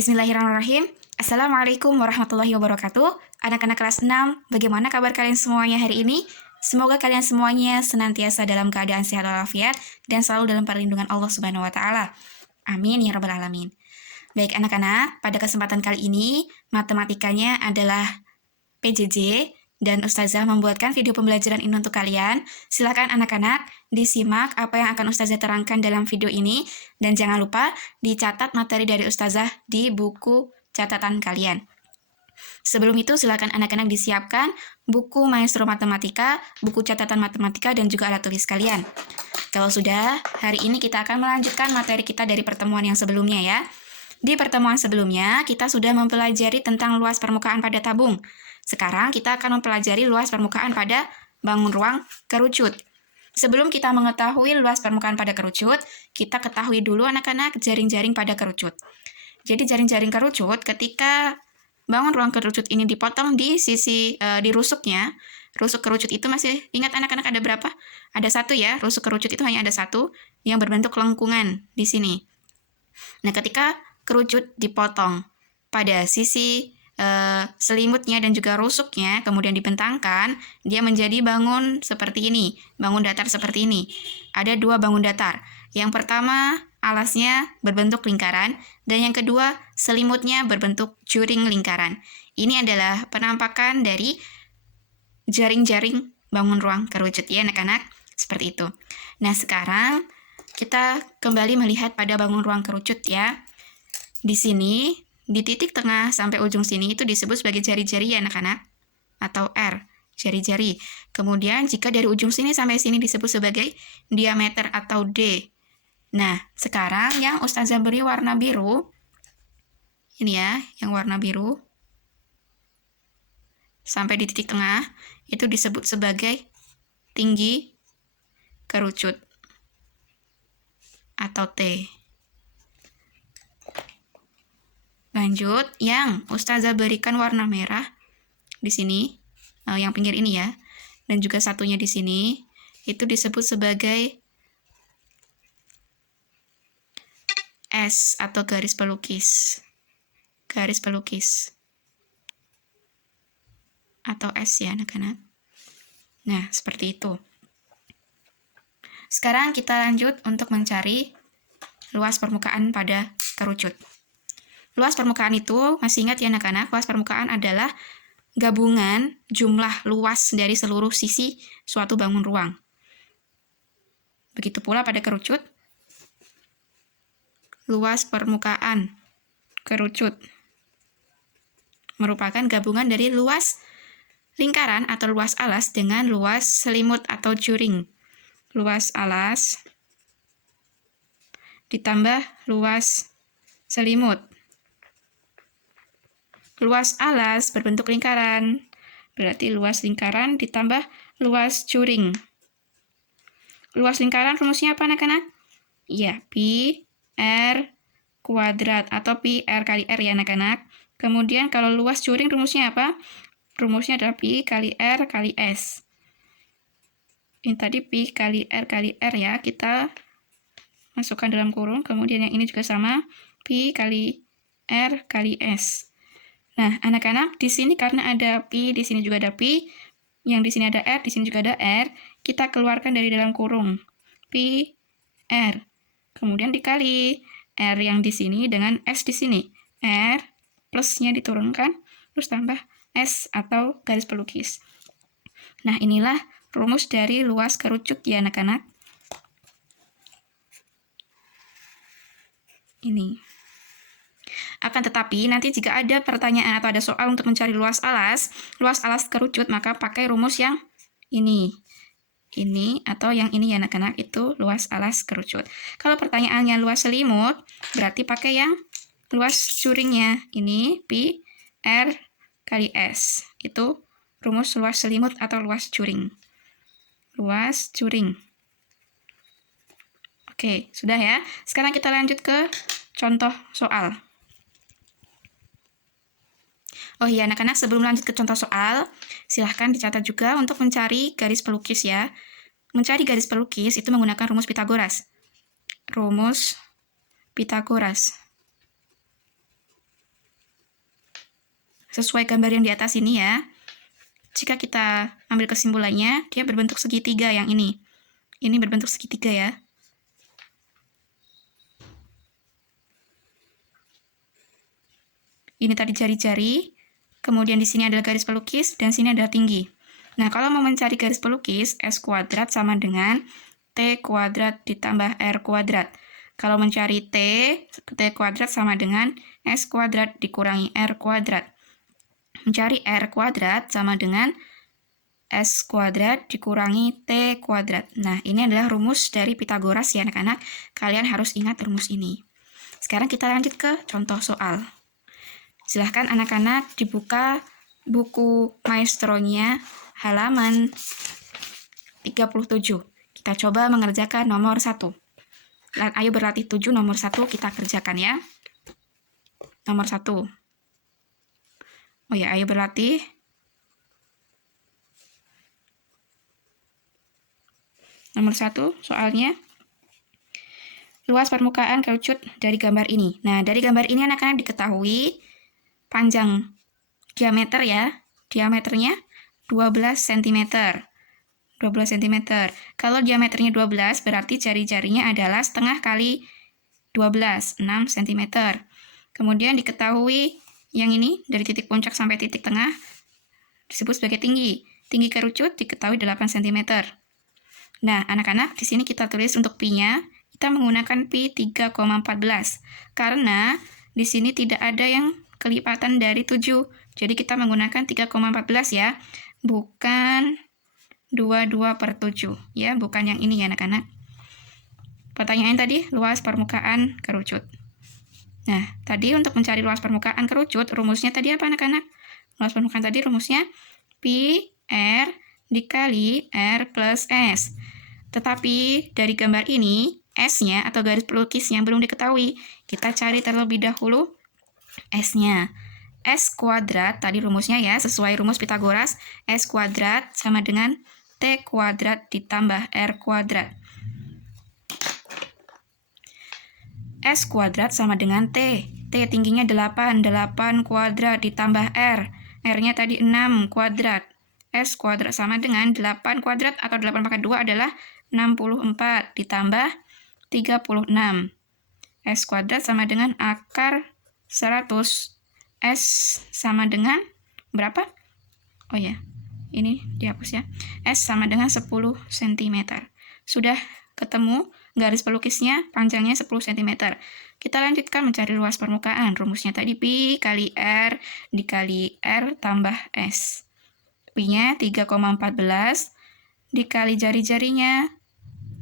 Bismillahirrahmanirrahim. Assalamualaikum warahmatullahi wabarakatuh. Anak-anak kelas 6, bagaimana kabar kalian semuanya hari ini? Semoga kalian semuanya senantiasa dalam keadaan sehat walafiat dan selalu dalam perlindungan Allah Subhanahu wa taala. Amin ya rabbal alamin. Baik anak-anak, pada kesempatan kali ini matematikanya adalah PJJ dan Ustazah membuatkan video pembelajaran ini untuk kalian. Silakan anak-anak disimak apa yang akan Ustazah terangkan dalam video ini dan jangan lupa dicatat materi dari Ustazah di buku catatan kalian. Sebelum itu silakan anak-anak disiapkan buku Maestro Matematika, buku catatan matematika dan juga alat tulis kalian. Kalau sudah, hari ini kita akan melanjutkan materi kita dari pertemuan yang sebelumnya ya. Di pertemuan sebelumnya, kita sudah mempelajari tentang luas permukaan pada tabung. Sekarang kita akan mempelajari luas permukaan pada bangun ruang kerucut. Sebelum kita mengetahui luas permukaan pada kerucut, kita ketahui dulu anak-anak jaring-jaring pada kerucut. Jadi jaring-jaring kerucut ketika bangun ruang kerucut ini dipotong di sisi di rusuknya, rusuk kerucut itu masih ingat anak-anak ada berapa? Ada satu ya, rusuk kerucut itu hanya ada satu yang berbentuk lengkungan di sini. Nah, ketika kerucut dipotong pada sisi selimutnya dan juga rusuknya, kemudian dibentangkan, dia menjadi bangun seperti ini, bangun datar seperti ini. Ada dua bangun datar. Yang pertama, alasnya berbentuk lingkaran, dan yang kedua, selimutnya berbentuk juring lingkaran. Ini adalah penampakan dari jaring-jaring bangun ruang kerucut ya anak-anak, seperti itu. Nah, sekarang kita kembali melihat pada bangun ruang kerucut ya. Di sini, di titik tengah sampai ujung sini itu disebut sebagai jari-jari ya anak-anak, atau R, jari-jari. Kemudian jika dari ujung sini sampai sini disebut sebagai diameter atau D. Nah, sekarang yang Ustazah beri warna biru, ini ya, yang warna biru, sampai di titik tengah, itu disebut sebagai tinggi kerucut, atau T. Lanjut, yang Ustazah berikan warna merah di sini, yang pinggir ini ya, dan juga satunya di sini, itu disebut sebagai S atau garis pelukis. Garis pelukis. Atau S ya anak-anak. Nah, seperti itu. Sekarang kita lanjut untuk mencari luas permukaan pada kerucut. Luas permukaan itu, masih ingat ya anak-anak, luas permukaan adalah gabungan jumlah luas dari seluruh sisi suatu bangun ruang. Begitu pula pada kerucut, luas permukaan kerucut merupakan gabungan dari luas lingkaran atau luas alas dengan luas selimut atau juring. Luas alas ditambah luas selimut. Luas alas berbentuk lingkaran, berarti luas lingkaran ditambah luas juring. Luas lingkaran rumusnya apa anak-anak? Iya, pi R kuadrat atau pi R kali R ya anak-anak. Kemudian kalau luas juring rumusnya apa? Rumusnya adalah pi kali R kali S. Ini tadi pi kali R ya, kita masukkan dalam kurung. Kemudian yang ini juga sama, pi kali R kali S. Nah, anak-anak, di sini karena ada pi, di sini juga ada pi, yang di sini ada R, di sini juga ada R, kita keluarkan dari dalam kurung. Pi R. Kemudian dikali R yang di sini dengan S di sini. R plusnya diturunkan, terus tambah S atau garis pelukis. Nah, inilah rumus dari luas kerucut ya anak-anak. Ini. Akan tetapi, nanti jika ada pertanyaan atau ada soal untuk mencari luas alas kerucut, maka pakai rumus yang ini. Ini atau yang ini ya anak-anak, itu luas alas kerucut. Kalau pertanyaannya luas selimut, berarti pakai yang luas juringnya. Ini pi R kali S. Itu rumus luas selimut atau luas juring. Luas juring. Oke, sudah ya. Sekarang kita lanjut ke contoh soal. Oh iya anak-anak, sebelum lanjut ke contoh soal, silahkan dicatat juga untuk mencari garis pelukis ya. Mencari garis pelukis itu menggunakan rumus Pitagoras. Rumus Pitagoras. sesuai gambar yang di atas ini ya. Jika kita ambil kesimpulannya, dia berbentuk segitiga yang ini. Ini berbentuk segitiga ya. Ini tadi jari-jari, kemudian di sini adalah garis pelukis, dan sini adalah tinggi. Nah, kalau mau mencari garis pelukis, S kuadrat sama dengan T kuadrat ditambah R kuadrat. Kalau mencari T kuadrat sama dengan S kuadrat dikurangi R kuadrat. Mencari R kuadrat sama dengan S kuadrat dikurangi T kuadrat. Nah, ini adalah rumus dari Pitagoras ya anak-anak. Kalian harus ingat rumus ini. Sekarang kita lanjut ke contoh soal. Silahkan anak-anak dibuka buku maestronya halaman 37. Kita coba mengerjakan nomor 1. Ayo berlatih 7 nomor 1 kita kerjakan ya. Nomor 1. Oh ya, ayo berlatih. Nomor 1 soalnya. Luas permukaan kerucut dari gambar ini. Nah, dari gambar ini anak-anak diketahui panjang diameter ya. Diameternya 12 cm. 12 cm. Kalau diameternya 12, berarti jari-jarinya adalah setengah kali 12, 6 cm. Kemudian diketahui yang ini, dari titik puncak sampai titik tengah, disebut sebagai tinggi. Tinggi kerucut diketahui 8 cm. Nah, anak-anak, di sini kita tulis untuk pi-nya, kita menggunakan pi 3,14. Karena di sini tidak ada yang kelipatan dari 7. Jadi kita menggunakan 3,14 ya. Bukan 22/7 ya, bukan yang ini ya anak-anak. Pertanyaan tadi luas permukaan kerucut. Nah, tadi untuk mencari luas permukaan kerucut, rumusnya tadi apa anak-anak? Luas permukaan tadi rumusnya pi R dikali R plus S. Tetapi dari gambar ini, S-nya atau garis pelukisnya belum diketahui. Kita cari terlebih dahulu S-nya. S kuadrat, tadi rumusnya ya, sesuai rumus Pitagoras, S kuadrat sama dengan T kuadrat ditambah R kuadrat. S kuadrat sama dengan T. T tingginya 8. 8 kuadrat ditambah R. R-nya tadi 6 kuadrat. S kuadrat sama dengan 8 kuadrat atau 8 pangkat 2 adalah 64 ditambah 36. S kuadrat sama dengan akar 100. S sama dengan berapa? Oh ya, ini dihapus ya. S sama dengan 10 cm. Sudah ketemu garis pelukisnya, panjangnya 10 cm. Kita lanjutkan mencari luas permukaan. Rumusnya tadi pi kali R dikali R tambah S. Pi-nya 3,14 dikali jari-jarinya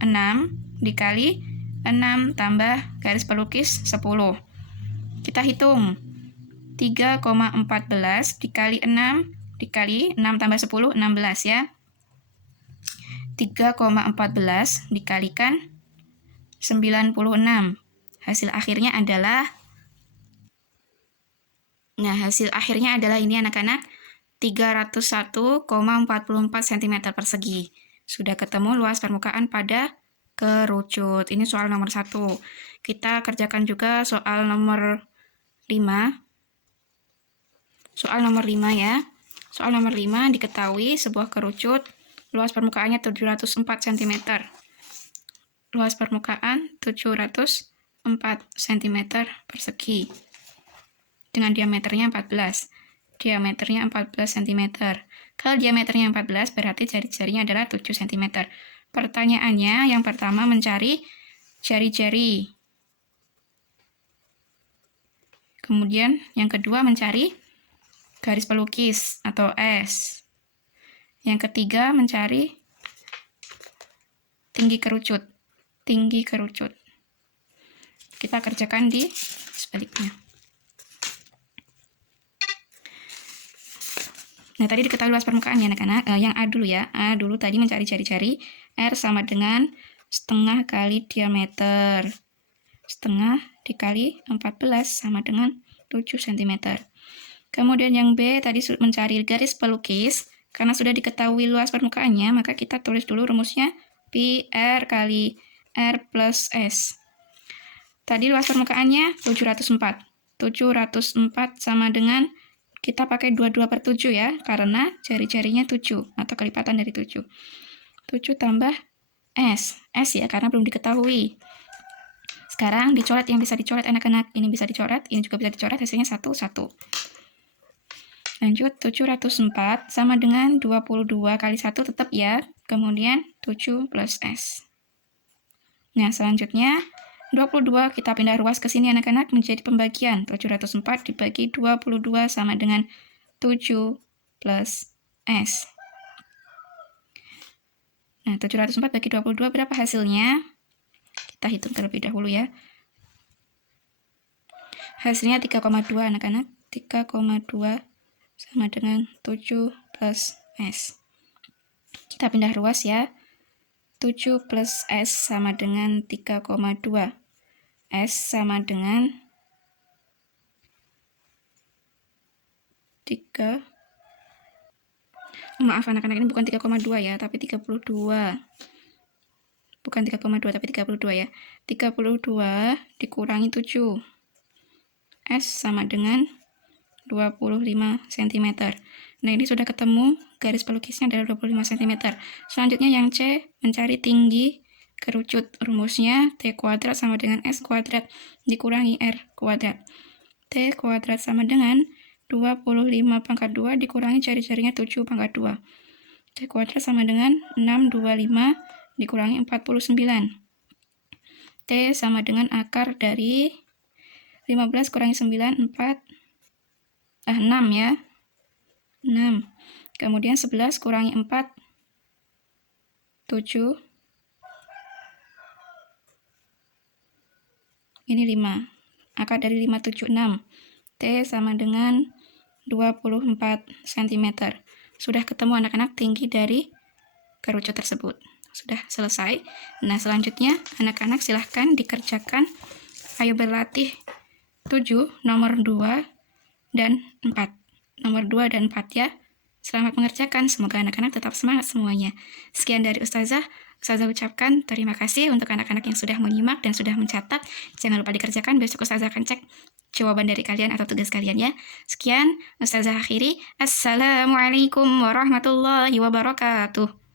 6 dikali 6 tambah garis pelukis 10. Kita hitung. 3,14 dikali 6 dikali 6 tambah 10, 16 ya. 3,14 dikalikan 96. Hasil akhirnya adalah ini anak-anak 301,44 cm persegi. Sudah ketemu luas permukaan pada kerucut. Ini soal nomor 1. Kita kerjakan juga soal nomor 5. Soal nomor 5 ya. Soal nomor 5 diketahui sebuah kerucut luas permukaannya 704 cm. Luas permukaan 704 cm persegi. Dengan diameternya 14. Diameternya 14 cm. Kalau diameternya 14 berarti jari-jarinya adalah 7 cm. Pertanyaannya yang pertama mencari jari-jari. Kemudian yang kedua mencari garis pelukis atau S. Yang ketiga mencari tinggi kerucut. Tinggi kerucut. Kita kerjakan di sebaliknya. Nah, tadi diketahui luas permukaan ya anak-anak. Yang A dulu ya. A dulu tadi mencari jari-jari. R sama dengan setengah kali diameter. Setengah dikali 14 sama dengan 7 cm. Kemudian yang B tadi mencari garis pelukis. Karena sudah diketahui luas permukaannya, maka kita tulis dulu rumusnya pi R kali R plus S. Tadi luas permukaannya 704. 704 sama dengan kita pakai 22/7 ya, karena jari-jarinya 7 atau kelipatan dari 7. 7 tambah S ya, karena belum diketahui. Sekarang dicoret yang bisa dicoret anak-anak. Ini bisa dicoret, ini juga bisa dicoret, hasilnya 1, 1. Lanjut, 704 sama dengan 22 kali 1 tetap ya, kemudian 7 plus S. Nah, selanjutnya 22 kita pindah ruas ke sini anak-anak menjadi pembagian. 704 dibagi 22 sama dengan 7 plus S. Nah, 704 bagi 22 berapa hasilnya? Kita hitung terlebih dahulu ya. Hasilnya 3,2 anak-anak. 3,2 sama dengan 7 plus S. Kita pindah ruas ya. 7 plus S sama dengan 3,2. S sama dengan 3. Maaf anak-anak, ini bukan 3,2 ya, tapi 32. Bukan 3,2 tapi 32 ya. 32 dikurangi 7. S sama dengan 25 cm. Nah, ini sudah ketemu garis pelukisnya adalah 25 cm. Selanjutnya yang C, mencari tinggi kerucut. Rumusnya T kuadrat sama dengan S kuadrat dikurangi R kuadrat. T kuadrat sama dengan 25 pangkat 2 dikurangi jari-jarinya 7 pangkat 2. T kuadrat sama dengan 625 dikurangi 49. T sama dengan akar dari 15 kurangi 9, 6 ya. 6. Kemudian 11 kurangi 4, 7. Ini 5. Akar dari 5, 7, 6. T sama dengan 24 cm. Sudah ketemu anak-anak tinggi dari kerucut tersebut. Sudah selesai. Nah, selanjutnya anak-anak silahkan dikerjakan. Ayo berlatih 7, nomor 2, dan 4. Nomor 2 dan 4 ya. Selamat mengerjakan. Semoga anak-anak tetap semangat semuanya. Sekian dari Ustazah. Ustazah ucapkan terima kasih untuk anak-anak yang sudah menyimak dan sudah mencatat. Jangan lupa dikerjakan. Besok Ustazah akan cek jawaban dari kalian atau tugas kalian ya. Sekian, Ustazah akhiri. Assalamualaikum warahmatullahi wabarakatuh.